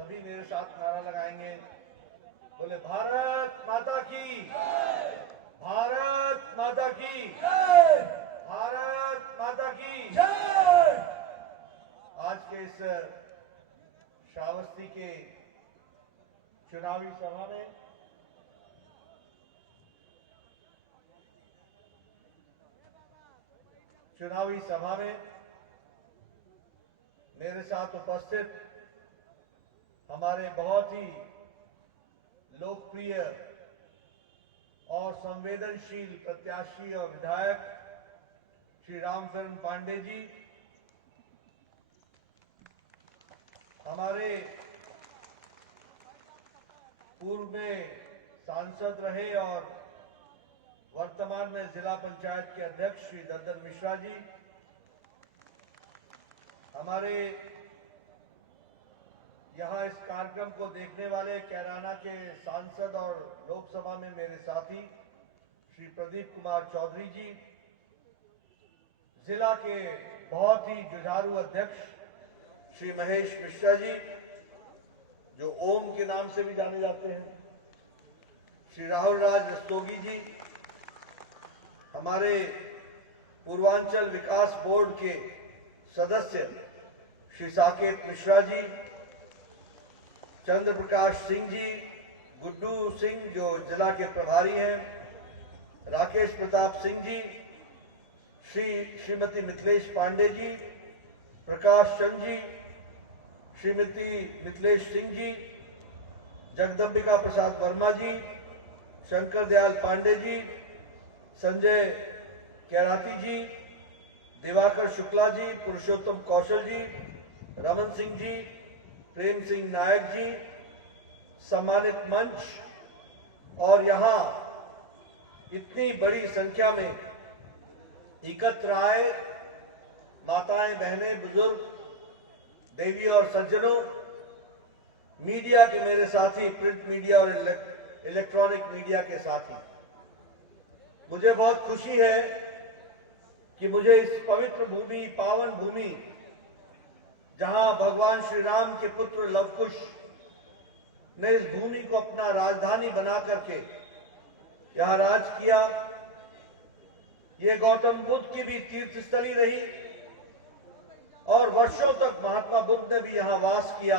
सभी मेरे साथ नारा लगाएंगे। बोले भारत माता की, भारत माता की, भारत माता की। आज के इस श्रावस्ती के चुनावी सभा में मेरे साथ उपस्थित हमारे बहुत ही लोकप्रिय और संवेदनशील प्रत्याशी और विधायक श्री रामचरण पांडे जी, हमारे पूर्व में सांसद रहे और वर्तमान में जिला पंचायत के अध्यक्ष श्री दद्दन मिश्रा जी, हमारे यहाँ इस कार्यक्रम को देखने वाले कैराना के सांसद और लोकसभा में मेरे साथी श्री प्रदीप कुमार चौधरी जी, जिला के बहुत ही जुझारू अध्यक्ष श्री महेश मिश्रा जी, जो ओम के नाम से भी जाने जाते हैं, श्री राहुल राज रस्तोगी जी, हमारे पूर्वांचल विकास बोर्ड के सदस्य श्री साकेत मिश्रा जी, चंद्र प्रकाश सिंह जी, गुड्डू सिंह जो जिला के प्रभारी हैं, राकेश प्रताप सिंह जी, श्रीमती मिथिलेश पांडे जी, प्रकाश चंद जी, श्रीमती मिथिलेश सिंह जी, जगदम्बिका प्रसाद वर्मा जी, शंकर दयाल पांडे जी, संजय कैराती जी, दिवाकर शुक्ला जी, पुरुषोत्तम कौशल जी, रमन सिंह जी, प्रेम सिंह नायक जी, सम्मानित मंच और यहां इतनी बड़ी संख्या में एकत्र आए माताएं, बहनें, बुजुर्ग, देवी और सज्जनों, मीडिया के मेरे साथी, प्रिंट मीडिया और इलेक्ट्रॉनिक मीडिया के साथी, मुझे बहुत खुशी है कि मुझे इस पवित्र भूमि, पावन भूमि, जहां भगवान श्री राम के पुत्र लवकुश ने इस भूमि को अपना राजधानी बना करके यहां राज किया, ये गौतम बुद्ध की भी तीर्थस्थली रही और वर्षों तक महात्मा बुद्ध ने भी यहां वास किया।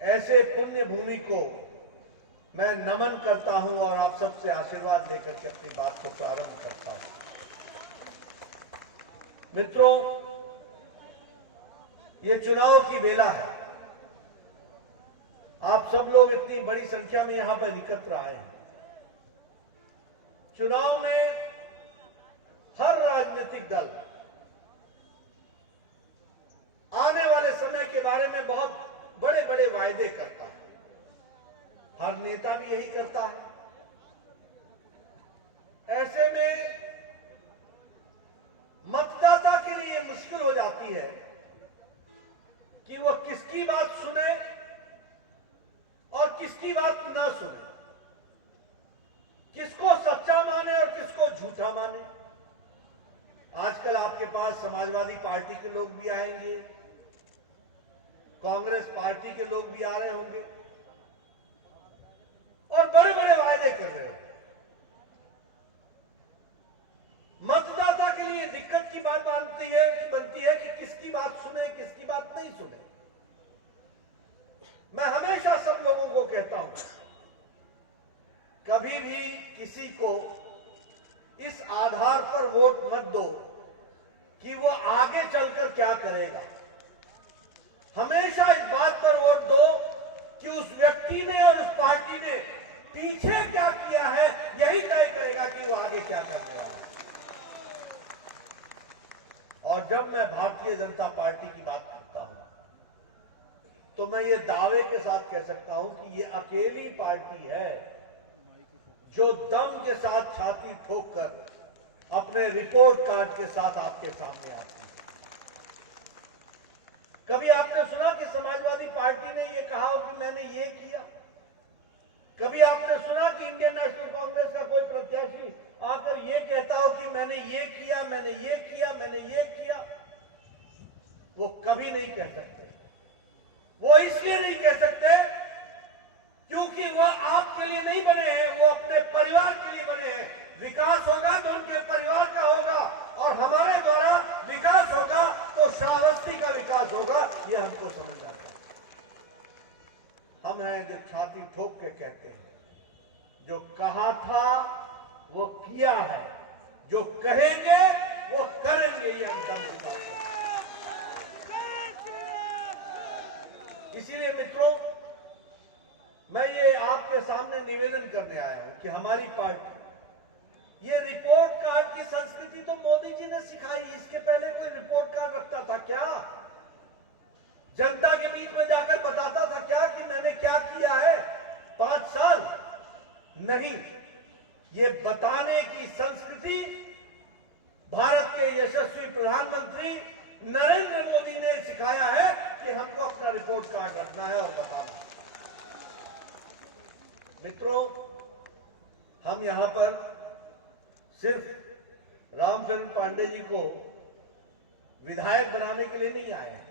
ऐसे पुण्य भूमि को मैं नमन करता हूं और आप सबसे आशीर्वाद लेकर के अपनी बात को प्रारंभ करता हूं। मित्रों, ये चुनाव की बेला है। आप सब लोग इतनी बड़ी संख्या में यहां पर एकत्र आए हैं। चुनाव में हर राजनीतिक दल आने वाले समय के बारे में बहुत बड़े बड़े वायदे करता है। हर नेता भी यही करता है। ऐसे में मतदाता के लिए मुश्किल हो जाती है कि वो किसकी बात सुने और किसकी बात न सुने, किसको सच्चा माने और किसको झूठा माने। आजकल आपके पास समाजवादी पार्टी के लोग भी आएंगे, कांग्रेस पार्टी के लोग भी आ रहे होंगे और बड़े बड़े वायदे कर रहे हैं। मतदाता के लिए दिक्कत की बात बनती है कि किसकी बात सुने, किसकी बात नहीं सुने। मैं हमेशा सब लोगों को कहता हूं, कभी भी किसी को इस आधार पर वोट मत दो कि वो आगे चलकर क्या करेगा। हमेशा इस बात पर वोट दो कि उस व्यक्ति ने और उस पार्टी ने पीछे क्या किया है, यही तय करेगा कि वो आगे क्या करने वाला है। और जब मैं भारतीय जनता पार्टी की बात करता हूं तो मैं ये दावे के साथ कह सकता हूं कि ये अकेली पार्टी है जो दम के साथ छाती ठोककर अपने रिपोर्ट कार्ड के साथ आपके सामने आती है। कभी आपने सुना कि समाजवादी पार्टी ने ये कहा हो कि मैंने ये किया? कभी आपने सुना कि इंडियन नेशनल कांग्रेस का कोई प्रत्याशी आकर ये कहता हो कि मैंने ये किया, मैंने ये किया, मैंने ये किया? वो कभी नहीं कह सकते। वो इसलिए नहीं कह सकते क्योंकि वह आपके लिए नहीं बने हैं, वो अपने परिवार के लिए बने हैं। विकास होगा तो उनके परिवार का होगा और हमारे द्वारा विकास होगा तो श्रावस्ती का विकास होगा, ये हमको समझना चाहिए। हम हैं जो छाती ठोक के कहते हैं, जो कहा था वो किया है, जो कहेंगे वो करेंगे, ये हम दम विकास है। इसीलिए मित्रों, मैं ये आपके सामने निवेदन करने आया हूं कि हमारी पार्टी, ये रिपोर्ट कार्ड की संस्कृति तो मोदी जी ने सिखाई। इसके पहले कोई रिपोर्ट कार्ड रखता था क्या? जनता के बीच में जाकर बताता था क्या कि मैंने क्या किया है 5 साल? नहीं, ये बताने की संस्कृति भारत के यशस्वी प्रधानमंत्री नरेंद्र मोदी ने सिखाया है कि हमको अपना रिपोर्ट कार्ड रखना है और बताना है। मित्रों, हम यहां पर सिर्फ रामचरण पांडे जी को विधायक बनाने के लिए नहीं आए हैं।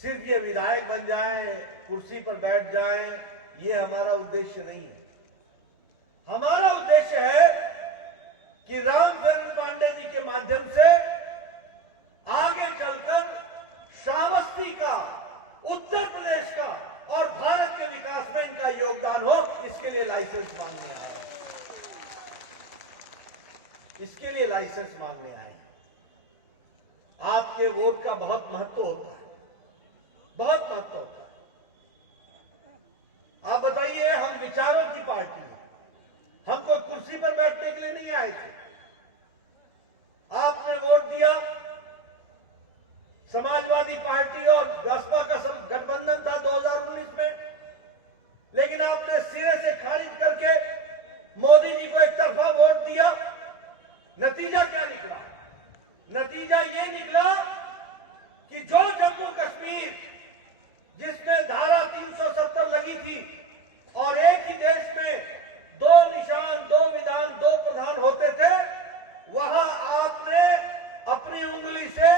सिर्फ ये विधायक बन जाएं, कुर्सी पर बैठ जाएं, ये हमारा उद्देश्य नहीं है। हमारा उद्देश्य है कि रामचरण पांडे जी के माध्यम से आगे चलकर श्रावस्ती का, उत्तर प्रदेश का और भारत के विकास में इनका योगदान हो, इसके लिए लाइसेंस मांगने आए। इसके लिए लाइसेंस मांगने आए। आपके वोट का बहुत महत्व होता है, बहुत महत्व होता है। आप बताइए, हम विचारों की पार्टी हैं, हम कोई कुर्सी पर बैठने के लिए नहीं आए थे। आपने वोट दिया, समाजवादी पार्टी और बसपा का गठबंधन था 2019 में, लेकिन आपने सिरे से खारिज करके मोदी जी को एक तरफा वोट दिया। नतीजा क्या निकला? नतीजा ये निकला कि जो जम्मू कश्मीर जिसमें धारा 370 लगी थी और एक ही देश में 2 निशान, 2 विधान, 2 प्रधान होते थे, वहां आपने अपनी उंगली से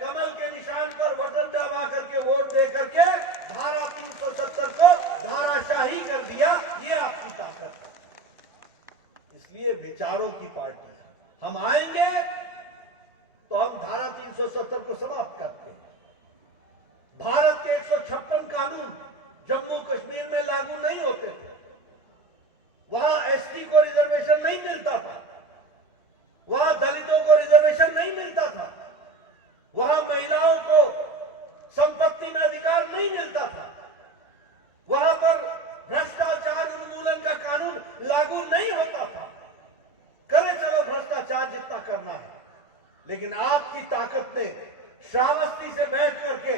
कमल के निशान पर बटन दबा करके वोट दे करके धारा 370 को धाराशाही कर दिया। ये आपकी ताकत है। इसलिए विचारों की पार्टी है। हम आएंगे तो हम धारा 370 को समाप्त करते हैं। भारत के 156 कानून जम्मू कश्मीर में लागू नहीं होते थे। वहां एसटी को रिजर्वेशन नहीं मिलता था, वहां दलितों को रिजर्वेशन नहीं मिलता था, वहां महिलाओं को संपत्ति में अधिकार नहीं मिलता था, वहां पर भ्रष्टाचार उन्मूलन का कानून लागू नहीं होता था। करे चलो भ्रष्टाचार जितना करना है, लेकिन आपकी ताकत ने श्रावस्ती से बैठ करके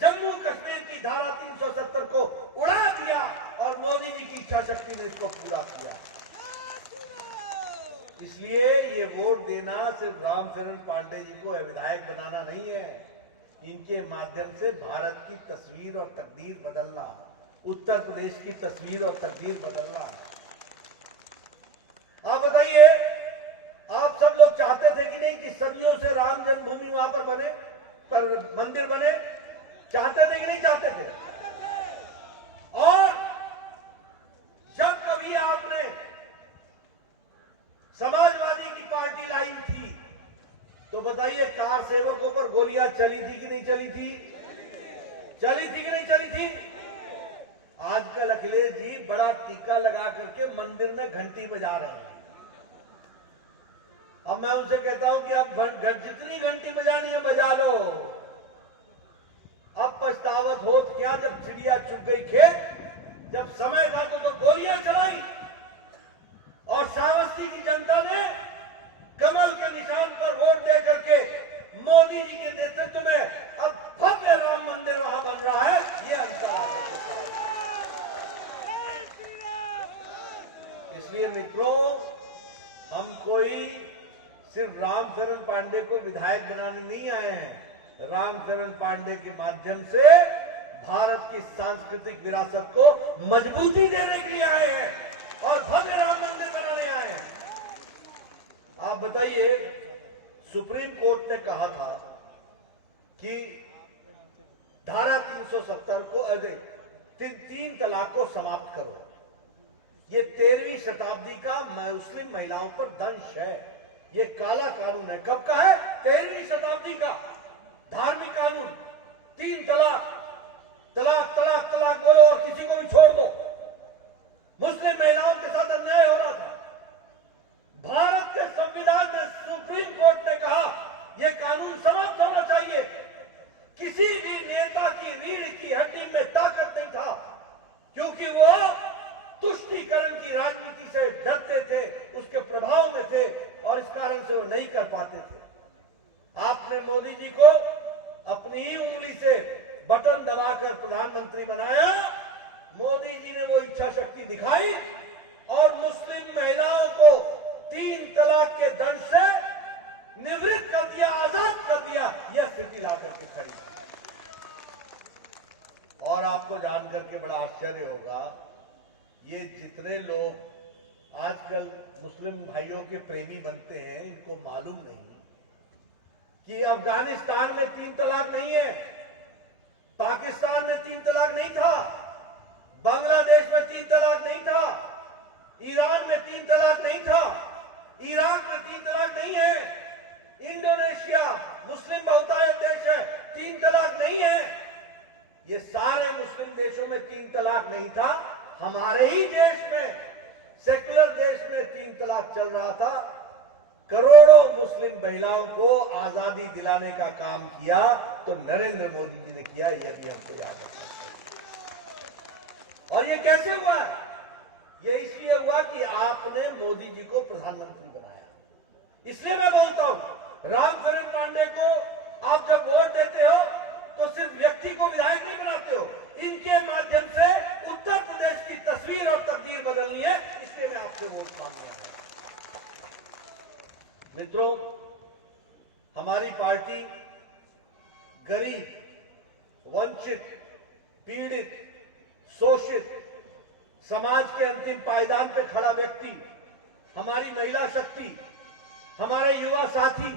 जम्मू कश्मीर की धारा 370 को उड़ा दिया और मोदी जी की इच्छा शक्ति ने इसको पूरा किया। इसलिए ये वोट देना सिर्फ रामचरण पांडे जी को विधायक बनाना नहीं है, इनके माध्यम से भारत की तस्वीर और तकदीर बदलना, उत्तर प्रदेश की तस्वीर और तकदीर बदलना। आप बताइए, आप सब लोग चाहते थे कि नहीं कि सदियों से राम जन्मभूमि वहां पर बने, पर मंदिर बने? चाहते थे कि नहीं चाहते थे? और जब कभी आपने समाजवादी की पार्टी लाई थी तो बताइए, कार सेवकों पर गोलियां चली थी कि नहीं चली थी? चली थी कि नहीं चली थी? आजकल अखिलेश जी बड़ा टीका लगा करके मंदिर में घंटी बजा रहे हैं। अब मैं उनसे कहता हूं कि आप जितनी घंटी बजानी है बजा लो, अब पछतावत होत क्या जब चिड़िया चुग गई खेत। जब समय था तो गोलियां चलाई और श्रावस्ती की जनता ने कमल के निशान पर वोट दे करके मोदी जी के नेतृत्व में अब भव्य राम मंदिर वहां बन रहा है। ये अंतर इसलिए मित्रों, हम कोई सिर्फ रामचरण पांडे को विधायक बनाने नहीं आए हैं। रामचरण पांडे के माध्यम से भारत की सांस्कृतिक विरासत को मजबूती देने के लिए आए हैं और भव्य राम मंदिर बनाने आए हैं। आप बताइए, सुप्रीम कोर्ट ने कहा था कि धारा 370 को तीन तलाक को समाप्त करो। ये 13वीं शताब्दी का मुस्लिम महिलाओं पर दंश है। ये काला कानून है। कब का है? 13वीं शताब्दी का धार्मिक कानून। 3 तलाक, तलाक तलाक तलाक बोलो और किसी को भी छोड़ दो। मुस्लिम महिलाओं के साथ अन्याय हो रहा था। भारत के संविधान में सुप्रीम कोर्ट ने कहा यह कानून समाप्त होना चाहिए। किसी भी नेता की रीढ़ की हड्डी में ताकत नहीं था, क्योंकि वो तुष्टीकरण की राजनीति से डरते थे, उसके प्रभाव में थे और इस कारण से वो नहीं कर पाते थे। आपने मोदी जी को अपनी ही उंगली से बटन दबाकर प्रधानमंत्री बनाया। मोदी जी ने वो इच्छा शक्ति दिखाई और मुस्लिम महिलाओं को 3 तलाक के दंड से निवृत्त कर दिया, आजाद कर दिया। यह स्थिति ला करके खड़ी। और आपको जानकर के बड़ा आश्चर्य होगा, ये जितने लोग आजकल मुस्लिम भाइयों के प्रेमी बनते हैं, इनको मालूम नहीं कि अफगानिस्तान में 3 तलाक नहीं है, पाकिस्तान में 3 तलाक नहीं था, बांग्लादेश में 3 तलाक नहीं था, ईरान में 3 तलाक नहीं था, इराक में 3 तलाक नहीं है, इंडोनेशिया मुस्लिम बहुतायत देश है, 3 तलाक नहीं है। ये सारे मुस्लिम देशों में 3 तलाक नहीं था। हमारे ही देश में, सेकुलर देश में 3 तलाक चल रहा था। करोड़ों मुस्लिम महिलाओं को आजादी दिलाने का काम किया तो नरेंद्र मोदी जी ने किया। यह भी हमको याद रखना चाहिए। और ये कैसे हुआ? ये इसलिए हुआ कि आपने मोदी जी को प्रधानमंत्री बनाया। इसलिए मैं बोलता हूं, रामचरण पांडे को आप जब वोट देते हो तो सिर्फ व्यक्ति को विधायक नहीं बनाते हो, इनके माध्यम से उत्तर प्रदेश की तस्वीर और तकदीर बदलनी है। इसलिए मैं आपसे वोट मांगने आया। मित्रों, हमारी पार्टी गरीब, वंचित, पीड़ित, शोषित, समाज के अंतिम पायदान पे खड़ा व्यक्ति, हमारी महिला शक्ति, हमारे युवा साथी,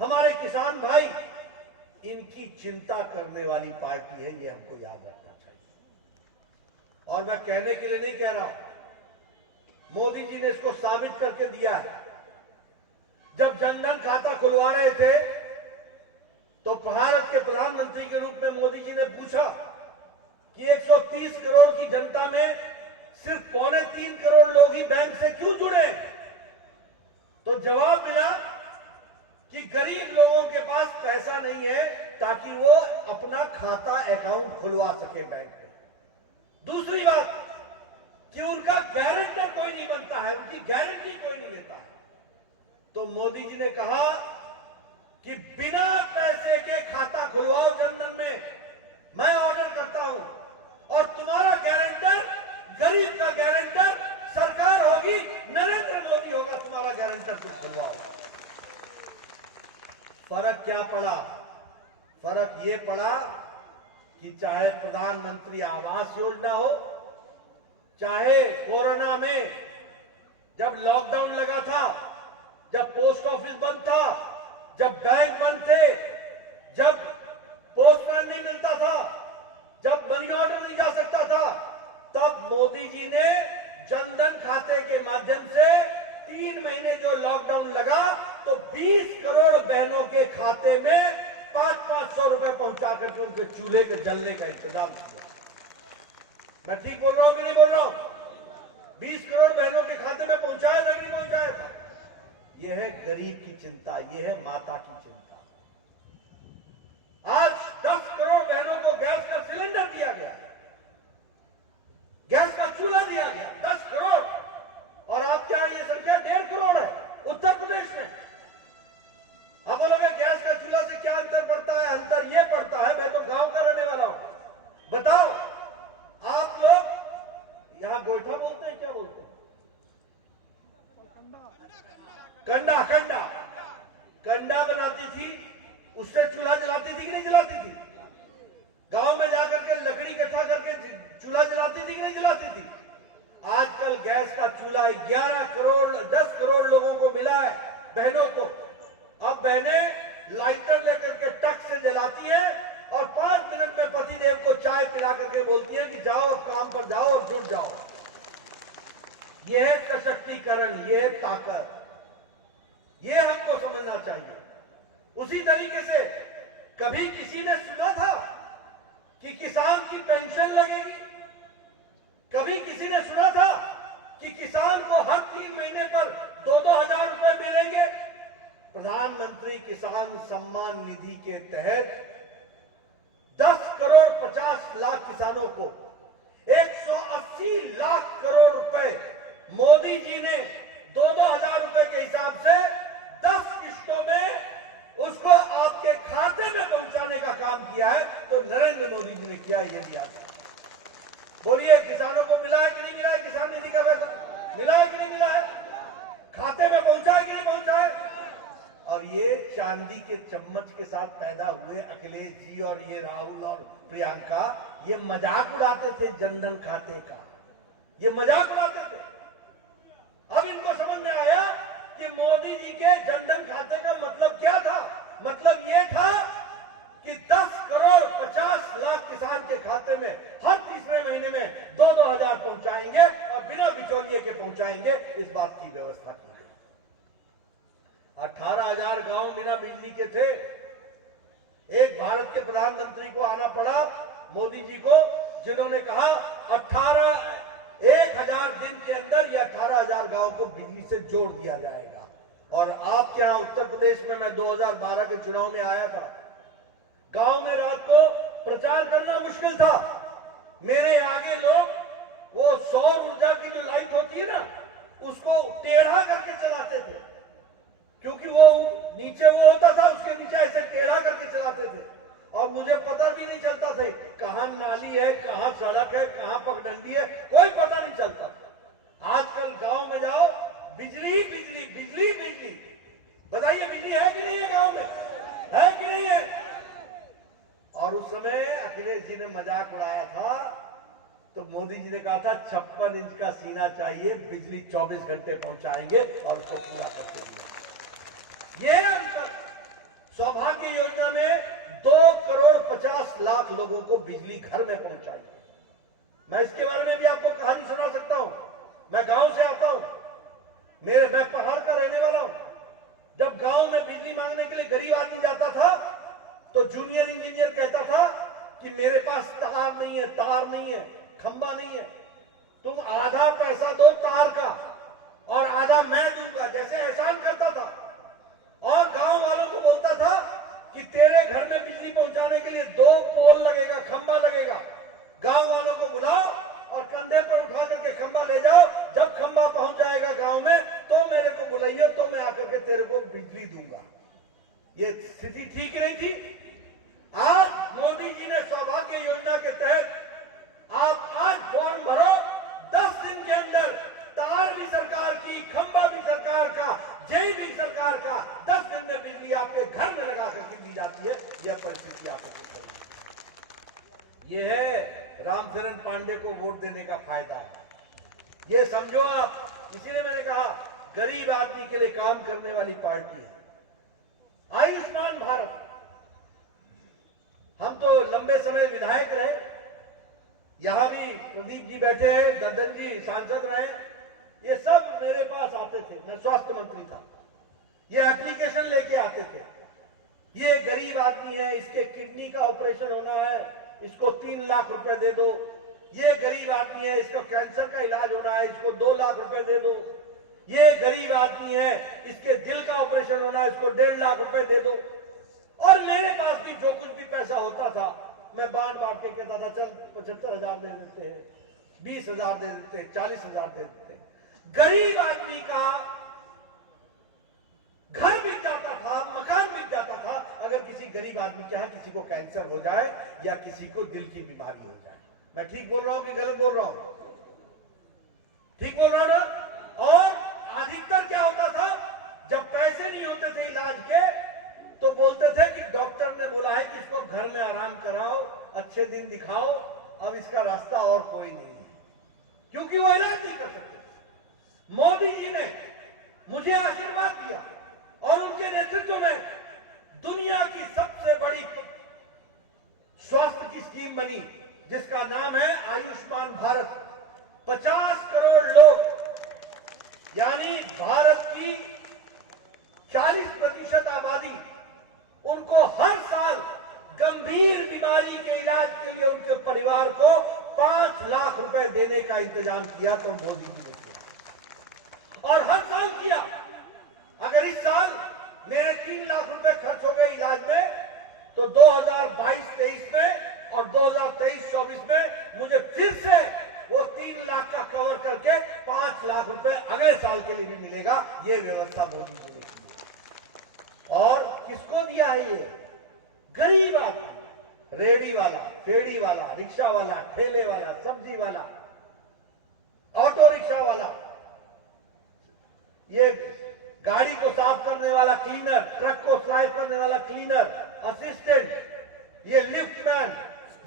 हमारे किसान भाई, इनकी चिंता करने वाली पार्टी है। ये हमको याद रखना चाहिए। और मैं कहने के लिए नहीं कह रहा हूं, मोदी जी ने इसको साबित करके दिया है। जब जनधन खाता खुलवा रहे थे तो भारत के प्रधानमंत्री के रूप में मोदी जी ने पूछा कि 130 करोड़ की जनता में सिर्फ 3.25 करोड़ लोग ही बैंक से क्यों जुड़े? तो जवाब मिला कि गरीब लोगों के पास पैसा नहीं है ताकि वो अपना खाता अकाउंट खुलवा सके बैंक में। दूसरी बात कि उनका गारंटर कोई नहीं बनता है, उनकी गारंटी कोई नहीं लेता है। तो मोदी जी ने कहा कि बिना पैसे के खाता खुलवाओ जनधन में, मैं ऑर्डर करता हूं और तुम्हारा गारंटर, गरीब का गारंटर सरकार होगी, नरेंद्र मोदी होगा तुम्हारा गारंटर, तुम खुलवाओ। फर्क क्या पड़ा? फर्क ये पड़ा कि चाहे प्रधानमंत्री आवास योजना हो, चाहे कोरोना में जब लॉकडाउन लगा था, जब पोस्ट ऑफिस बंद था, जब बैंक बंद थे, जब पोस्टमैन नहीं मिलता था, जब मनी ऑर्डर नहीं जा सकता था, तब मोदी जी ने जनधन खाते के माध्यम से 3 महीने जो लॉकडाउन लगा तो 20 करोड़ बहनों के खाते में 500-500 रुपए पहुंचा करके उनके चूल्हे के जलने का इंतजाम किया। मैं ठीक बोल रहा हूं कि नहीं बोल रहा हूं? 20 करोड़ बहनों के खाते में पहुंचाया था, नहीं पहुंचाया था? यह है गरीब की चिंता, यह है माता की चिंता। आज 10 करोड़ बहनों को गैस का सिलेंडर दिया गया, गैस का चूल्हा दिया गया, 10 करोड़। और आपके यहां ये संख्या 1.5 करोड़ है उत्तर प्रदेश में। आप बोलोगे गैस का चूल्हा से क्या अंतर पड़ता है? अंतर यह पड़ता है, मैं तो गांव का रहने वाला हूं, बताओ आप लोग यहां गोईठा बोलते हैं, क्या बोलते हैं? कंडा। कंडा कंडा बनाती थी सशक्तिकरण, ये ताकत, ये हमको समझना चाहिए। उसी तरीके से कभी किसी ने सुना था कि किसान की पेंशन लगेगी? कभी किसी ने सुना था कि किसान को हर 3 महीने पर 2-2 हजार रुपए मिलेंगे? प्रधानमंत्री किसान सम्मान निधि के तहत 10 करोड़ 50 लाख किसानों को 180 लाख करोड़ रुपए मोदी जी ने 2-2 हजार रुपए के हिसाब से 10 किस्तों में उसको आपके खाते में पहुंचाने का काम किया है। तो नरेंद्र मोदी जी ने किया, ये भी आता है। बोलिए, किसानों को मिला है कि नहीं मिला है? किसान निधि का पैसा मिला है कि नहीं मिला है? खाते में पहुंचा है कि नहीं पहुंचा है? और ये चांदी के चम्मच के साथ पैदा हुए अखिलेश जी और ये राहुल और प्रियंका, ये मजाक उड़ाते थे जनधन खाते का, ये मजाक उड़ाते थे। अब इनको समझ में आया कि मोदी जी के जनधन खाते का मतलब क्या था। मतलब ये था कि 10 करोड़ 50 लाख किसान के खाते में हर तीसरे महीने में 2-2 हजार पहुंचाएंगे और बिना बिचौलिए के पहुंचाएंगे, इस बात की व्यवस्था की। 18,000 गांव बिना बिजली के थे। एक भारत के प्रधानमंत्री को आना पड़ा, मोदी जी को, जिन्होंने कहा 1,000 दिन के अंदर ये 18,000 गांव को बिजली से जोड़ दिया जाएगा। और आपके यहां उत्तर प्रदेश में मैं 2012 के चुनाव में आया था। गांव में रात को प्रचार करना मुश्किल था। मेरे आगे लोग वो सौर ऊर्जा की जो लाइट होती है ना, उसको टेढ़ा करके चलाते थे, क्योंकि वो नीचे वो होता था, उसके नीचे ऐसे टेढ़ा करके चलाते थे। और मुझे पता भी नहीं चलता था कहां नाली है, कहां सड़क है, कहां पगडंडी है, कोई पता नहीं चलता। आजकल गांव में जाओ, बिजली बिजली बिजली बिजली। बताइए, बिजली है कि नहीं है गांव में? है कि नहीं है? और उस समय अखिलेश जी ने मजाक उड़ाया था, तो मोदी जी ने कहा था 56 इंच का सीना चाहिए, बिजली 24 घंटे पहुंचाएंगे, और उसको पूरा करके दिया। ये अंतर। सौभाग्य योजना में 2 करोड़ 50 लाख लोगों को बिजली घर में पहुंचाई। मैं इसके बारे में भी आपको कहानी सुना सकता हूं। मैं गांव से आता हूं, मैं पहाड़ का रहने वाला हूं। जब गांव में बिजली मांगने के लिए गरीब आदमी जाता था, तो जूनियर इंजीनियर कहता था कि मेरे पास तार नहीं है, तार नहीं है, खंबा नहीं है, तुम आधा पैसा दो तार का और आधा मैं दूंगा, जैसे एहसान करता था। और गांव वालों को बोलता था कि तेरे घर में बिजली पहुंचाने के लिए 2 पोल लगेगा, खंबा लगेगा। गांव वालों को बुलाओ और कंधे पर उठा करके खंबा ले जाओ। जब खंबा पहुंच जाएगा गांव में, तो मेरे को बुलाइए, तो मैं आकर के तेरे को बिजली दूंगा। ये स्थिति ठीक नहीं थी। आज मोदी जी ने सौभाग्य योजना के तहत आप आज फॉर्म भरो, 10 दिन के अंदर तार भी सरकार की, खंबा भी सरकार का, जेई भी सरकार का, 10 दिन में बिजली आपके घर में लगा करके दी जाती है। यह परिस्थिति आपको यह है रामचरण पांडे को वोट देने का फायदा है। ये समझो आप। इसीलिए मैंने कहा गरीब आदमी के लिए काम करने वाली पार्टी है। आयुष्मान भारत, हम तो लंबे समय विधायक रहे, यहां भी प्रदीप जी बैठे हैं, दर्जन जी सांसद रहे, ये सब मेरे पास आते थे। मैं स्वास्थ्य मंत्री था। ये एप्लीकेशन लेके आते थे, ये गरीब आदमी है, इसके किडनी का ऑपरेशन होना है, इसको 3 लाख रुपए दे दो। ये गरीब आदमी है, इसको कैंसर का इलाज होना है, इसको 2 लाख रुपए दे दो। ये गरीब आदमी है, इसके दिल का ऑपरेशन होना है, इसको 1.5 लाख रुपए दे दो। और मेरे पास भी जो कुछ भी पैसा होता था, मैं बांट बांट के कहता था, चल 75,000 दे देते हैं, 20,000 दे देते हैं, 40,000 दे देते हैं। गरीब आदमी का घर बिक जाता था, मकान बिक जाता था, अगर किसी गरीब आदमी के यहाँ किसी को कैंसर हो जाए या किसी को दिल की बीमारी हो जाए। मैं ठीक बोल रहा हूं कि गलत बोल रहा हूं? ठीक बोल रहा हूं ना? और अधिकतर क्या होता था, जब पैसे नहीं होते थे इलाज के, तो बोलते थे कि डॉक्टर ने बोला है कि इसको घर में आराम कराओ, अच्छे दिन दिखाओ, अब इसका रास्ता और कोई नहीं है, क्योंकि वो इलाज नहीं कर सकते। मोदी जी ने मुझे आशीर्वाद दिया और उनके नेतृत्व में दुनिया की सबसे बड़ी स्वास्थ्य की स्कीम बनी, जिसका नाम है आयुष्मान भारत। 50 करोड़ लोग यानी भारत की 40% आबादी, उनको हर साल गंभीर बीमारी के इलाज के लिए उनके परिवार को 5 लाख रुपए देने का इंतजाम किया तो मोदी जी ने किया, और हर साल किया। अगर इस साल मेरे 3 लाख रुपए खर्च हो गए इलाज में, तो 2022-23 में और 2023-24 में मुझे फिर से वो 3 लाख का कवर करके 5 लाख रुपए अगले साल के लिए भी मिलेगा। ये व्यवस्था मोदी जी ने की। और किसको दिया है ये? गरीब आदमी, रेडी वाला, फेड़ी वाला, रिक्शा वाला, ठेले वाला, सब्जी वाला, ऑटो रिक्शा वाला, ये गाड़ी को साफ करने वाला क्लीनर, ट्रक को साफ करने वाला क्लीनर, असिस्टेंट, ये लिफ्टमैन,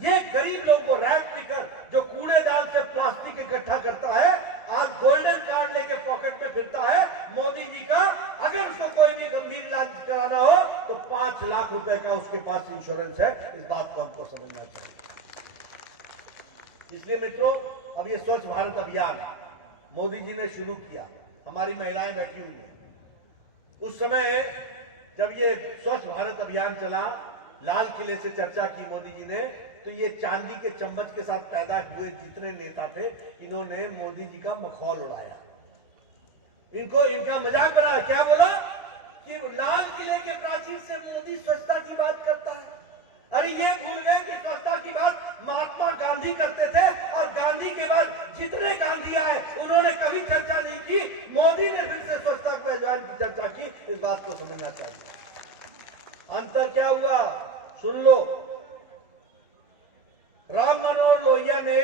ये गरीब लोगों को, रैक पिकर जो कूड़ेदान से प्लास्टिक इकट्ठा करता है, आज गोल्डन कार्ड लेके पॉकेट में फिरता है मोदी जी का। अगर उसको कोई भी गंभीर इलाज कराना हो तो 5 लाख रुपए का उसके पास इंश्योरेंस है। इस बात को हमको समझना चाहिए। इसलिए मित्रों, अब ये स्वच्छ भारत अभियान मोदी जी ने शुरू किया, हमारी महिलाएं बैठी हुई हैं। उस समय जब ये स्वच्छ भारत अभियान चला, लाल किले से चर्चा की मोदी जी ने, तो ये चांदी के चम्मच के साथ पैदा हुए जितने नेता थे, इन्होंने मोदी जी का मखौल उड़ाया, इनको इनका मजाक बनाया। क्या बोला कि लाल किले के प्राचीर से मोदी स्वच्छता की बात करता है। अरे ये भूल गए कि स्वच्छता की बात महात्मा गांधी करते थे, और गांधी के बाद जितने गांधी आए उन्होंने कभी चर्चा नहीं की। मोदी ने फिर से स्वच्छता के अभियान की चर्चा की। इस बात को समझना चाहिए। अंतर क्या हुआ सुन लो। राम मनोहर लोहिया ने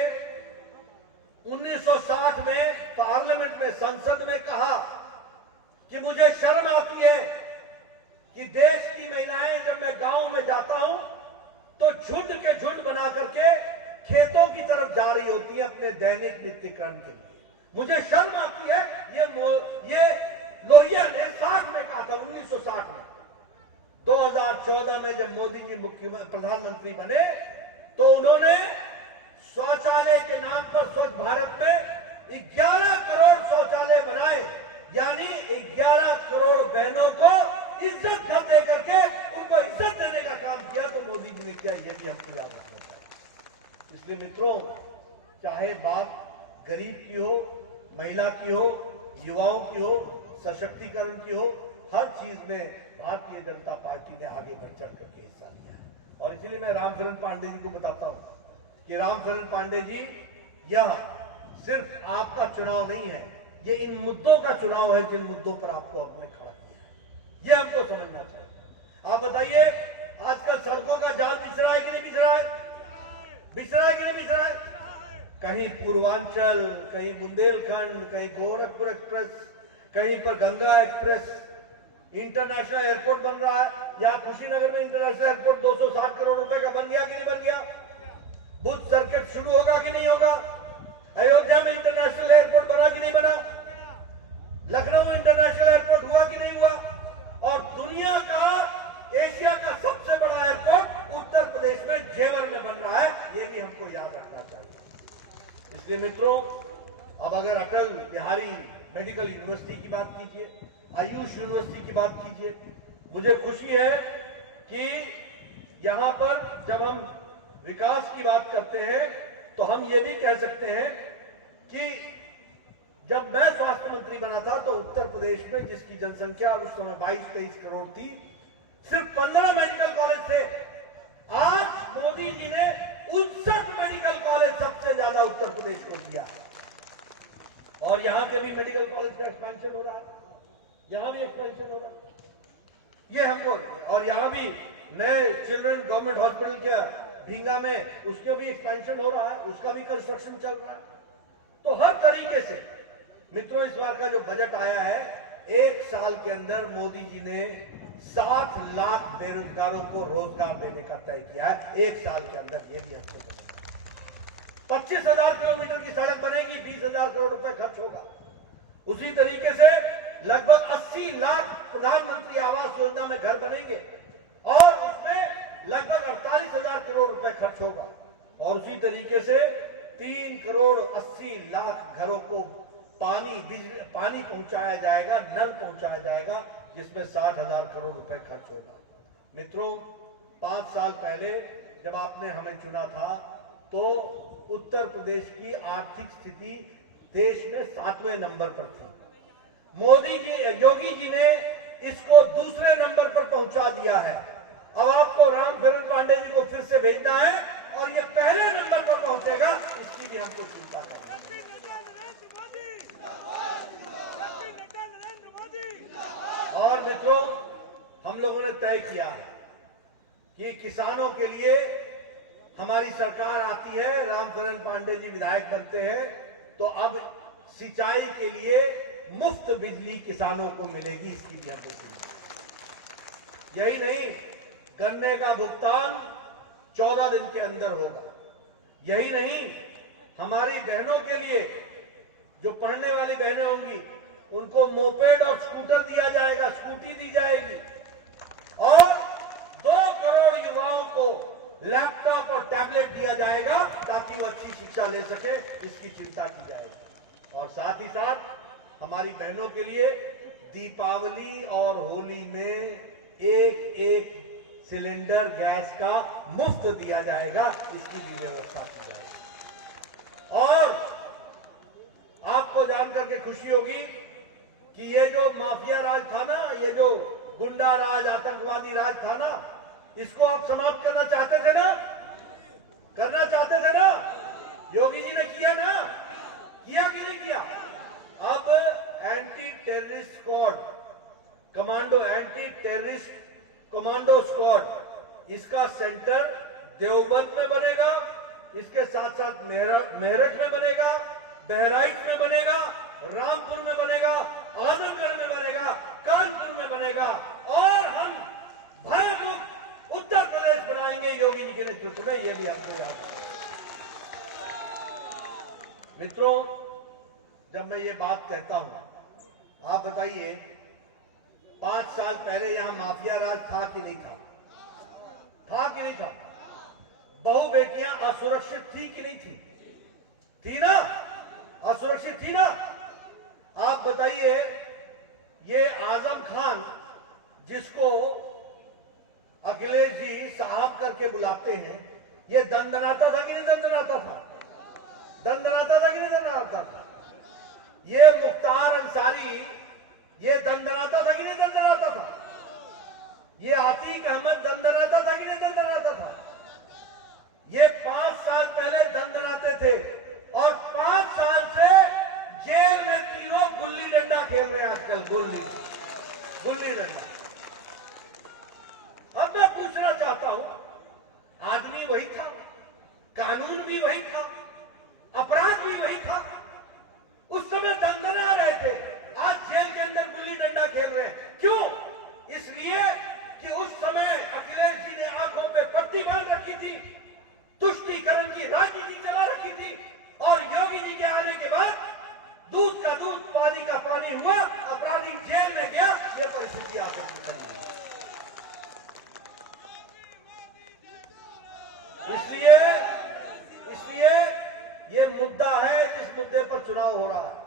1960 में पार्लियामेंट में, संसद में कहा कि मुझे शर्म आती है कि देश की महिलाएं, जब मैं गांव में जाता हूं तो झुंड के झुंड बना करके खेतों की तरफ जा रही होती है अपने दैनिक नित्यकर्म के लिए। मुझे शर्म आती है। ये लोहिया ने 60 में कहा था, 1960 में। 2014 में जब मोदी जी प्रधानमंत्री बने तो उन्होंने शौचालय के नाम पर स्वच्छ भारत में 11 करोड़ शौचालय बनाए, यानी 11 करोड़ बहनों को इज्जत घर दे करके उनको इज्जत देने का काम किया। तो मोदी जी ने किया, ये भी हमको याद रखना चाहिए। इसलिए मित्रों, चाहे बात गरीब की हो, महिला की हो, युवाओं की हो, सशक्तिकरण की हो, हर चीज में भारतीय जनता पार्टी ने आगे बढ़ चढ़ करके हिस्सा लिया है। और इसलिए मैं रामचरण पांडे जी को बताता हूं कि रामचरण पांडे जी, यह सिर्फ आपका चुनाव नहीं है, ये इन मुद्दों का चुनाव है जिन मुद्दों पर आपको हमने खड़ा किया है। ये हमको समझना चाहिए। आप बताइए, आजकल सड़कों का जाल बिछ रहा है कि नहीं बिछ रहा है? बिछ रहा है कि नहीं बिछ रहा है? कहीं पूर्वांचल, कहीं बुंदेलखंड, कहीं गोरखपुर एक्सप्रेस, कहीं पर गंगा एक्सप्रेस, इंटरनेशनल एयरपोर्ट बन रहा है। यहाँ कुशीनगर में इंटरनेशनल एयरपोर्ट 260 करोड़ रुपए का बन गया कि नहीं बन गया? बुद्ध सर्किट शुरू होगा कि नहीं होगा? अयोध्या में इंटरनेशनल एयरपोर्ट बना कि नहीं बना? लखनऊ में इंटरनेशनल एयरपोर्ट हुआ कि नहीं हुआ? और दुनिया का, एशिया का सबसे बड़ा एयरपोर्ट उत्तर प्रदेश में जेवर में बन रहा है। ये भी हमको याद रखना चाहिए। इसलिए मित्रों, अब अगर अटल बिहारी मेडिकल यूनिवर्सिटी की बात कीजिए, आयुष यूनिवर्सिटी की बात कीजिए, मुझे खुशी है कि यहां पर जब हम विकास की बात करते हैं तो हम ये भी कह सकते हैं कि जब मैं स्वास्थ्य मंत्री बना था तो उत्तर प्रदेश में, जिसकी जनसंख्या उस समय 22-23 करोड़ थी, सिर्फ 15 मेडिकल कॉलेज थे। आज मोदी जी ने 59 मेडिकल कॉलेज सबसे ज्यादा उत्तर प्रदेश को दिया, और यहां पे भी मेडिकल कॉलेज का एक्सपेंशन हो रहा है, यहां भी एक्सपेंशन हो रहा है। ये हमको, और यहां भी नए चिल्ड्रन गवर्नमेंट हॉस्पिटल के भींगा में उसके भी एक्सपेंशन हो रहा है, उसका भी कंस्ट्रक्शन चल रहा है। तो हर तरीके से मित्रों, इस बार का जो बजट आया है, 1 साल के अंदर मोदी जी ने 60 लाख बेरोजगारों को रोजगार देने का तय किया है। 1 साल के अंदर। ये भी हमको 25,000 किलोमीटर की सड़क बनेगी, 20,000 करोड़ रुपए खर्च होगा। उसी तरीके से लगभग 80 लाख प्रधानमंत्री आवास योजना में घर बनेंगे, और उसमें लगभग 48,000 करोड़ रुपए खर्च होगा। और उसी तरीके से 3 करोड़ 80 लाख घरों को पानी पानी पहुंचाया जाएगा, नल पहुंचाया जाएगा, जिसमें 60,000 करोड़ रुपए खर्च होगा। मित्रों, 5 साल पहले जब आपने हमें चुना था तो उत्तर प्रदेश की आर्थिक स्थिति देश में 7वें नंबर पर थी। योगी जी ने इसको दूसरे नंबर पर पहुंचा दिया है। अब आपको रामचरण पांडे जी को फिर से भेजना है और ये पहले नंबर पर पहुंचेगा, इसकी भी हमको चिंता करनी है। और मित्रों, हम लोगों ने तय किया है कि किसानों के लिए हमारी सरकार आती है, रामचरण पांडे जी विधायक बनते हैं, तो अब सिंचाई के लिए मुफ्त बिजली किसानों को मिलेगी, इसकी भी हमको चिंता। यही नहीं, गन्ने का भुगतान 14 दिन के अंदर होगा। यही नहीं, हमारी बहनों के लिए, जो पढ़ने वाली बहनें होंगी, उनको मोपेड और स्कूटर दिया जाएगा, स्कूटी दी जाएगी। और 2 करोड़ युवाओं को लैपटॉप और टैबलेट दिया जाएगा ताकि वो अच्छी शिक्षा ले सके, इसकी चिंता की जाएगी। और साथ ही साथ हमारी बहनों के लिए दीपावली और होली में एक सिलेंडर गैस का मुफ्त दिया जाएगा, इसकी भी व्यवस्था की जाएगी। और आपको जानकर के खुशी होगी कि ये जो माफिया राज था ना, ये जो गुंडा राज, आतंकवादी राज था ना, इसको आप समाप्त करना चाहते थे ना, करना चाहते थे ना, योगी जी ने किया ना, किया कि नहीं किया? अब anti terrorist squad commando, anti terrorist commando squad, इसका सेंटर देवबंद में बनेगा, इसके साथ साथ मेरठ में बनेगा, बहराइच में बनेगा, रामपुर में बनेगा, आजमगढ़ में बनेगा, कानपुर में बनेगा, और हम भयमुक्त उत्तर प्रदेश बनाएंगे योगी जी के नेतृत्व में, यह भी हमको याद है। मित्रों, जब मैं ये बात कहता हूं, आप बताइए 5 साल पहले यहां माफिया राज था कि नहीं था? था कि नहीं था? बहु बेटियां असुरक्षित थी कि नहीं थी? थी ना? असुरक्षित थी ना? आप बताइए, ये आजम खान जिसको अखिलेश जी साहब करके बुलाते हैं, ये दंदनाता था कि नहीं दंदनाता था? दंदनाता था कि नहीं दंदनाता था? ये मुख्तार अंसारी, ये दंदनाता था कि नहीं दंदनाता था? ये आतिक अहमद दंदनाता था कि नहीं दंदनाता था? ये 5 साल पहले दंदनाते थे और 5 साल से जेल में तीनों गुल्ली डंडा खेल रहे हैं आजकल, गुल्ली डंडा। अब मैं पूछना चाहता हूं, आदमी वही था, कानून भी वही था, अपराध भी वही था, उस समय दंदना रहे थे, आज जेल के अंदर गुल्ली डंडा खेल रहे हैं। क्यों? इसलिए कि उस समय अखिलेश जी ने आंखों पे पट्टी बांध रखी थी, तुष्टीकरण की राजनीति चला रखी थी, और योगी जी के आने के बाद दूध का दूध, पानी का पानी हुआ, अपराधी जेल में गया, यह परिस्थिति आगे बनी। इसलिए ये मुद्दा है, जिस मुद्दे पर चुनाव हो रहा है।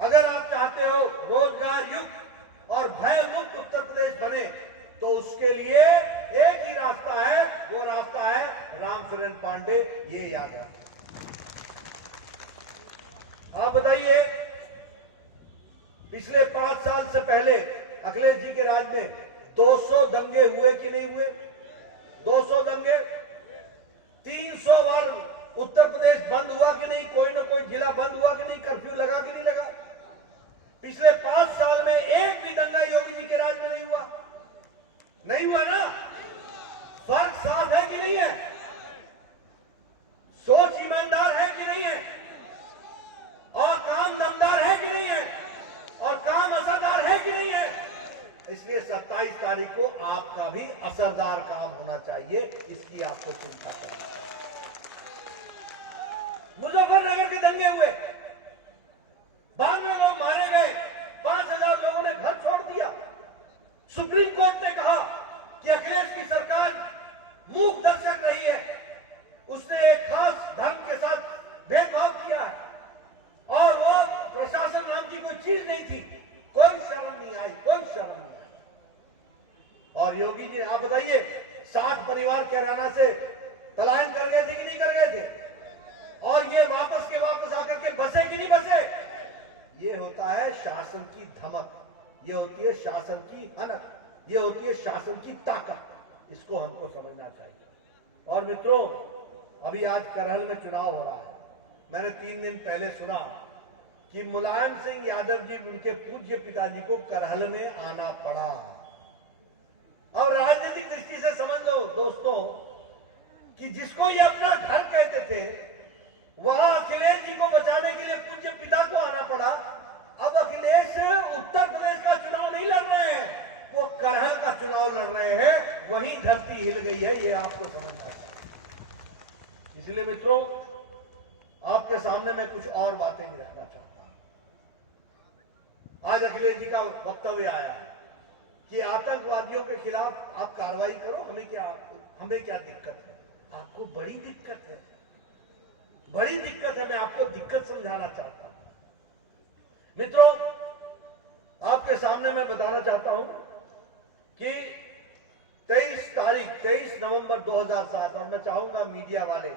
अगर आप चाहते हो रोजगार युक्त और भय मुक्त उत्तर प्रदेश बने, तो उसके लिए एक ही रास्ता है, वो रास्ता है रामचरण पांडे, ये याद है। आप बताइए, पिछले 5 साल से पहले अखिलेश जी के राज में 200 दंगे हुए कि नहीं हुए? 200 दंगे, 300 बार उत्तर प्रदेश बंद हुआ कि नहीं? कोई ना कोई जिला बंद हुआ कि नहीं? कर्फ्यू लगा कि नहीं लगा? पिछले 5 साल में एक भी दंगा योगी जी के राज में नहीं हुआ? नहीं हुआ ना? फर्क साफ है कि नहीं है? सोच ईमानदार है कि नहीं है? और काम दमदार है कि नहीं है? और काम असरदार है कि नहीं है? इसलिए 27 तारीख को आपका भी असरदार काम होना चाहिए, इसकी आपको चिंता करनी है। मुजफ्फरनगर के दंगे हुए, 92 लोग मारे गए, 5000 लोगों ने घर छोड़ दिया। सुप्रीम कोर्ट ने कहा कि अखिलेश की सरकार मूक दर्शक रही है, उसने एक खास धर्म के साथ भेदभाव किया है, और वो परिवार कैराना से पलायन कर गए थे कि नहीं कर गए थे, और ये वापस के वापस आकर के बसे कि नहीं बसे। ये होता है शासन की धमक, ये होती है शासन की हनक, ये होती है शासन की ताकत। इसको हमको समझना चाहिए। और मित्रों, अभी आज करहल में चुनाव हो रहा है। मैंने 3 दिन पहले सुना कि मुलायम सिंह यादव जी, उनके पूज्य पिताजी को करहल में आना पड़ा। अब राजनीतिक दृष्टि से समझ लो दोस्तों कि जिसको ये अपना घर कहते थे, वहां अखिलेश जी को बचाने के लिए पूज्य पिता को आना पड़ा। अब अखिलेश उत्तर प्रदेश का चुनाव नहीं लड़ रहे हैं, वो करहल का चुनाव लड़ रहे हैं। वहीं धरती हिल गई है, ये आपको समझना चाहिए। इसलिए मित्रों, आपके सामने मैं कुछ और बातें रखना चाहता हूं। आज अखिलेश जी का वक्तव्य आया कि आतंकवादियों के खिलाफ आप कार्रवाई करो, हमें क्या दिक्कत है। आपको बड़ी दिक्कत है, बड़ी दिक्कत है। मैं आपको दिक्कत समझाना चाहता हूं। मित्रों, आपके सामने मैं बताना चाहता हूं कि 23 नवंबर 2007, और मैं चाहूंगा मीडिया वाले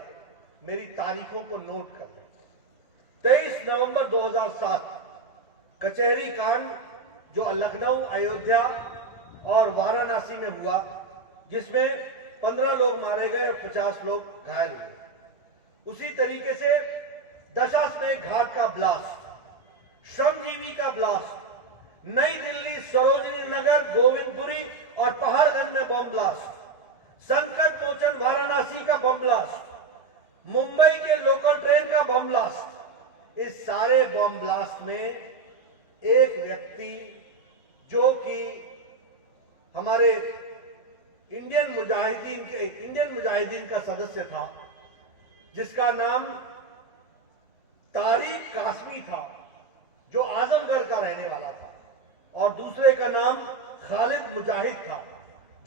मेरी तारीखों को नोट कर लें। 23 नवंबर 2007 कचहरी कांड जो लखनऊ, अयोध्या और वाराणसी में हुआ, जिसमें 15 लोग मारे गए और 50 लोग घायल हुए। उसी तरीके से दशाश्वमेध घाट का ब्लास्ट, श्रमजीवी का ब्लास्ट, नई दिल्ली, सरोजनी नगर, गोविंदपुरी और पहाड़गंज में बम ब्लास्ट, संकट मोचन वाराणसी का बम ब्लास्ट, मुंबई के लोकल ट्रेन का बम ब्लास्ट। इस सारे बम ब्लास्ट में एक व्यक्ति जो कि हमारे इंडियन मुजाहिदीन का सदस्य था, जिसका नाम तारिक कासमी था, जो आजमगढ़ का रहने वाला था, और दूसरे का नाम खालिद मुजाहिद था,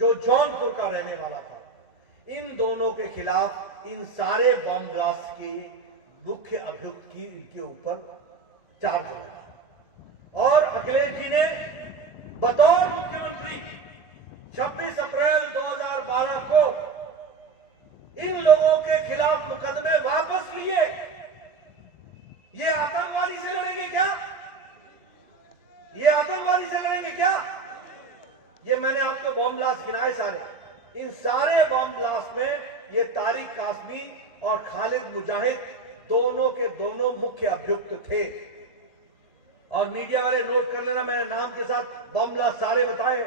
जो जौनपुर का रहने वाला था। इन दोनों के खिलाफ इन सारे बम ब्लास्ट के मुख्य अभियुक्त की इनके ऊपर चार्ज लगा। और अखिलेश जी ने बतौर मुख्यमंत्री 26 अप्रैल 2012 को इन लोगों के खिलाफ मुकदमे वापस लिए। ये आतंकवादी से लड़ेंगे क्या? ये आतंकवादी से लड़ेंगे क्या? ये मैंने आपको बम ब्लास्ट गिनाए सारे। इन सारे बम ब्लास्ट में ये तारिक कासमी और खालिद मुजाहिद दोनों के दोनों मुख्य अभियुक्त थे। और मीडिया वाले नोट कर लेना, मैंने नाम के साथ बम ब्लास्ट सारे बताए।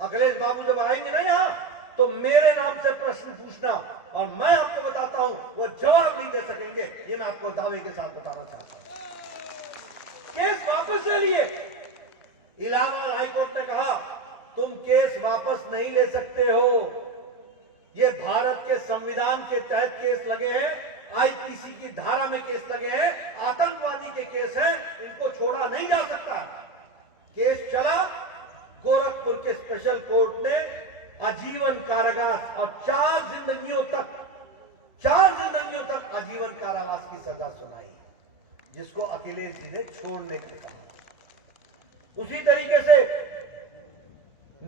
अखिलेश बाबू जब आएंगे ना यहां, तो मेरे नाम से प्रश्न पूछना, और मैं आपको बताता हूं वो जवाब नहीं दे सकेंगे। ये मैं आपको दावे के साथ बताना चाहता हूं। केस वापस ले लिए। इलाहाबाद हाईकोर्ट ने कहा तुम केस वापस नहीं ले सकते हो, ये भारत के संविधान के तहत केस लगे हैं, आईपीसी की धारा में केस लगे हैं, आतंकवादी के केस हैं, इनको छोड़ा नहीं जा सकता। केस चला, गोरखपुर के स्पेशल कोर्ट ने आजीवन कारावास और 4 जिंदगियों तक आजीवन कारावास की सजा सुनाई, जिसको अखिलेश जी ने छोड़ने को कहा। उसी तरीके से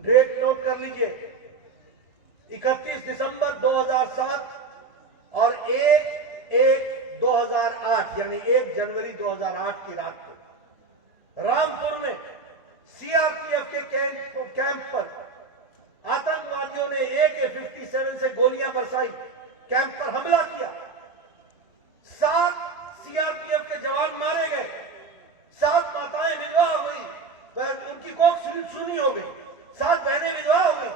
डेट नोट कर लीजिए, 31 दिसंबर 2007 और 1/1/2008 यानी 1 जनवरी 2008 की रात को रामपुर में सीआरपीएफ के कैंप पर आतंकवादियों ने AK-57 से गोलियां बरसाई, कैंप पर हमला किया। 7 सीआरपीएफ के जवान मारे गए, 7 माताएं विधवा हो गई, उनकी कोख सुनी हो गई, 7 बहनें विधवा हो गई,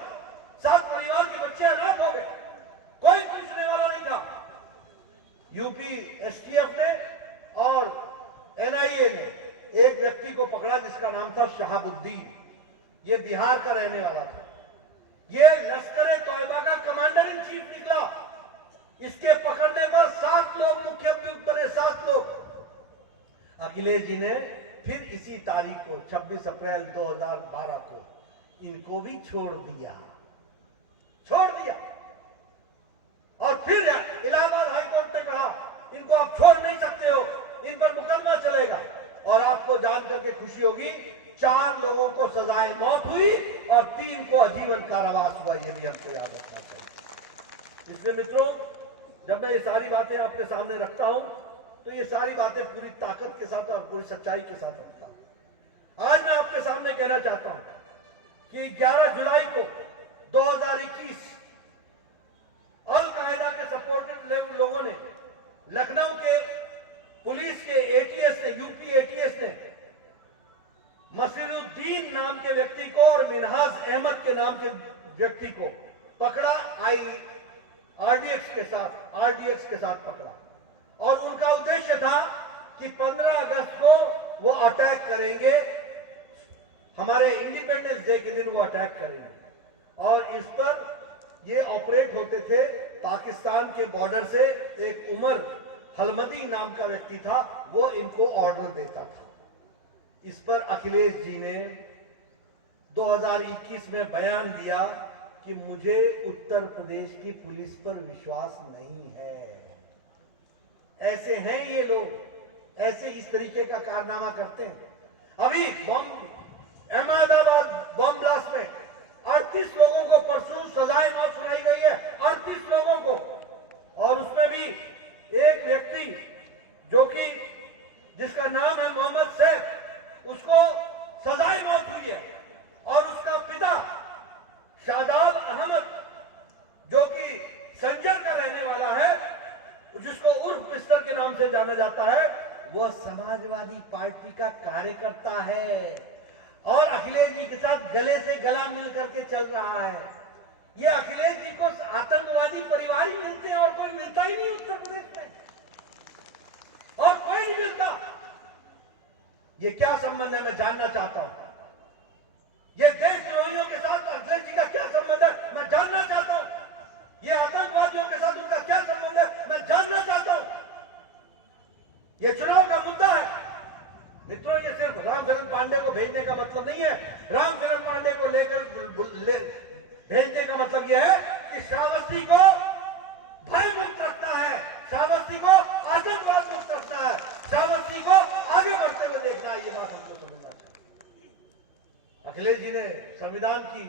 7 परिवार के बच्चे अनाथ हो गए, कोई पूछने वाला नहीं था। यूपी एसटीएफ ने और एनआईए ने एक व्यक्ति को पकड़ा जिसका नाम था शहाबुद्दीन। ये बिहार का रहने वाला था। ये लश्कर तौयबा का कमांडर इन चीफ निकला। इसके पकड़ने पर 7 लोग मुख्य अभियुक्त बने, 7 लोग। अखिलेश जी ने फिर इसी तारीख को 26 अप्रैल 2012 को इनको भी छोड़ दिया। और फिर इलाहाबाद हाईकोर्ट ने कहा इनको आप छोड़ नहीं सकते हो, इन पर मुकदमा चलेगा। और आपको जान करके खुशी होगी, 4 लोगों को सजाए मौत हुई और 3 को आजीवन कारावास हुआ। ये भी हमको याद रखना चाहिए। इसलिए मित्रों, जब मैं ये सारी बातें आपके सामने रखता हूं तो ये सारी बातें पूरी ताकत के साथ और पूरी सच्चाई के साथ रखता हूं। आज मैं आपके सामने कहना चाहता हूं कि 11 जुलाई को 2021 अल कायदा के सपोर्टेड लोगों ने लखनऊ के पुलिस के एटीएस ने, यूपी एटीएस ने मसीरुद्दीन नाम के व्यक्ति को और मिनहाज अहमद के नाम के व्यक्ति को पकड़ा। आरडीएक्स के साथ पकड़ा और उनका उद्देश्य था कि 15 अगस्त को वो अटैक करेंगे, हमारे इंडिपेंडेंस डे के दिन वो अटैक करेंगे। और इस पर ये ऑपरेट होते थे पाकिस्तान के बॉर्डर से। एक उमर हलमदी नाम का व्यक्ति था, वो इनको ऑर्डर देता था। इस पर अखिलेश जी ने 2021 में बयान दिया कि मुझे उत्तर प्रदेश की पुलिस पर विश्वास नहीं है। ऐसे हैं ये लोग, ऐसे इस तरीके का कारनामा करते हैं। अभी अहमदाबाद बम ब्लास्ट में 38 लोगों को परसों सजाए मौत सुनाई गई है, 38 लोगों को। और उसमें भी एक व्यक्ति जो कि जिसका नाम है मोहम्मद सैफ, उसको सजाए मौत हुई है। और उसका पिता शादाब अहमद, जो कि संजर का रहने वाला है, जिसको उर्फ मिस्टर के नाम से जाना जाता है, वह समाजवादी पार्टी का कार्यकर्ता है और अखिलेश जी के साथ गले से गला मिल करके चल रहा है। ये अखिलेश जी को आतंकवादी परिवार ही मिलते हैं और कोई मिलता ही नहीं उत्तर प्रदेश में, और कोई नहीं मिलता। ये क्या संबंध है, मैं जानना चाहता हूं। ये देशद्रोहियों के साथ अखिलेश जी का क्या संबंध है, मैं जानना चाहता हूं। ये आतंकवादियों के साथ उनका क्या संबंध है, मैं जानना चाहता हूं। ये चुनाव का मुद्दा है मित्रों। ये सिर्फ रामचरण पांडे को भेजने का मतलब नहीं है। रामचरण पांडे को भेजने का मतलब यह है कि श्रावस्ती को भय मुक्त रखना है, श्रावस्ती को आतंकवाद मुक्त रखना है, श्रावस्ती को आगे बढ़ते हुए देखना है। ये बात हमको समझना चाहिए। अखिलेश जी ने संविधान की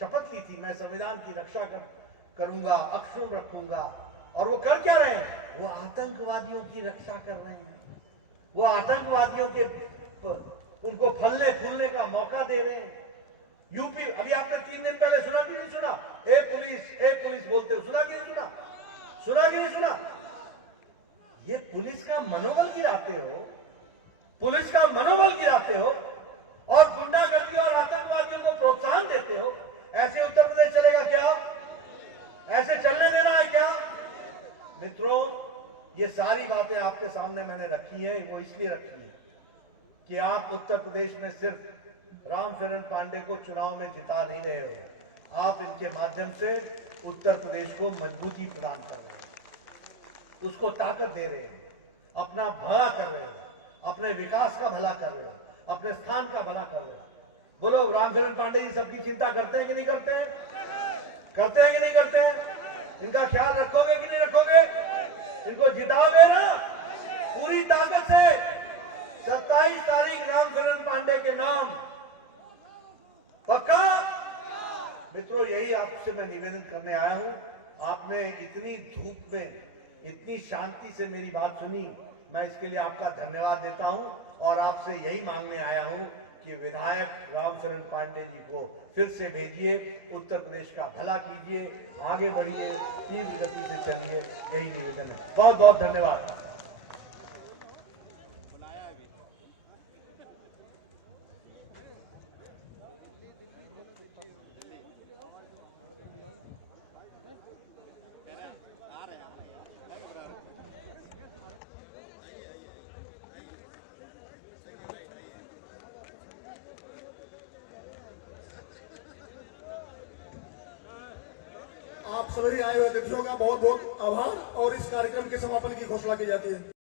शपथ ली थी, मैं संविधान की रक्षा करूंगा, अक्षुण्ण रखूंगा। और वो कर क्या रहे हैं? वो आतंकवादियों की रक्षा कर रहे हैं। वो आतंकवादियों के उनको फलने फूलने का मौका दे रहे हैं। यूपी, अभी आपने 3 दिन पहले सुना कि नहीं सुना? ए पुलिस बोलते हो, सुना कि नहीं सुना? सुना कि नहीं सुना? ये पुलिस का मनोबल गिराते हो, पुलिस का मनोबल गिराते हो और गुंडागर्दी और आतंकवादियों को प्रोत्साहन देते हो। ऐसे उत्तर प्रदेश चलेगा क्या? ऐसे चलने देना है क्या? मित्रों, ये सारी बातें आपके सामने मैंने रखी हैं। वो इसलिए रखी है कि आप उत्तर प्रदेश में सिर्फ रामचरण पांडे को चुनाव में जिता नहीं रहे हो, आप इनके माध्यम से उत्तर प्रदेश को मजबूती प्रदान कर रहे हैं, उसको ताकत दे रहे हैं, अपना भला कर रहे हैं, अपने विकास का भला कर रहे हैं, अपने स्थान का भला कर रहे हैं। बोलो, रामचरण पांडे जी सबकी चिंता करते हैं कि नहीं करते हैं? करते हैं कि नहीं करते हैं? इनका ख्याल रखोगे कि नहीं रखोगे? इनको जिताओगे ना पूरी ताकत से? 27 तारीख रामचरण पांडे के नाम, पक्का? मित्रों, यही आपसे मैं निवेदन करने आया हूं। आपने इतनी धूप में इतनी शांति से मेरी बात सुनी, मैं इसके लिए आपका धन्यवाद देता हूं। और आपसे यही मांगने आया हूं कि विधायक रामचरण पांडे जी को फिर से भेजिए, उत्तर प्रदेश का भला कीजिए, आगे बढ़िए, तीव्र गति से चलिए, यही निवेदन है। बहुत बहुत धन्यवाद। आप सभी आए हुए अतिथियों का बहुत बहुत आभार और इस कार्यक्रम के समापन की घोषणा की जाती है।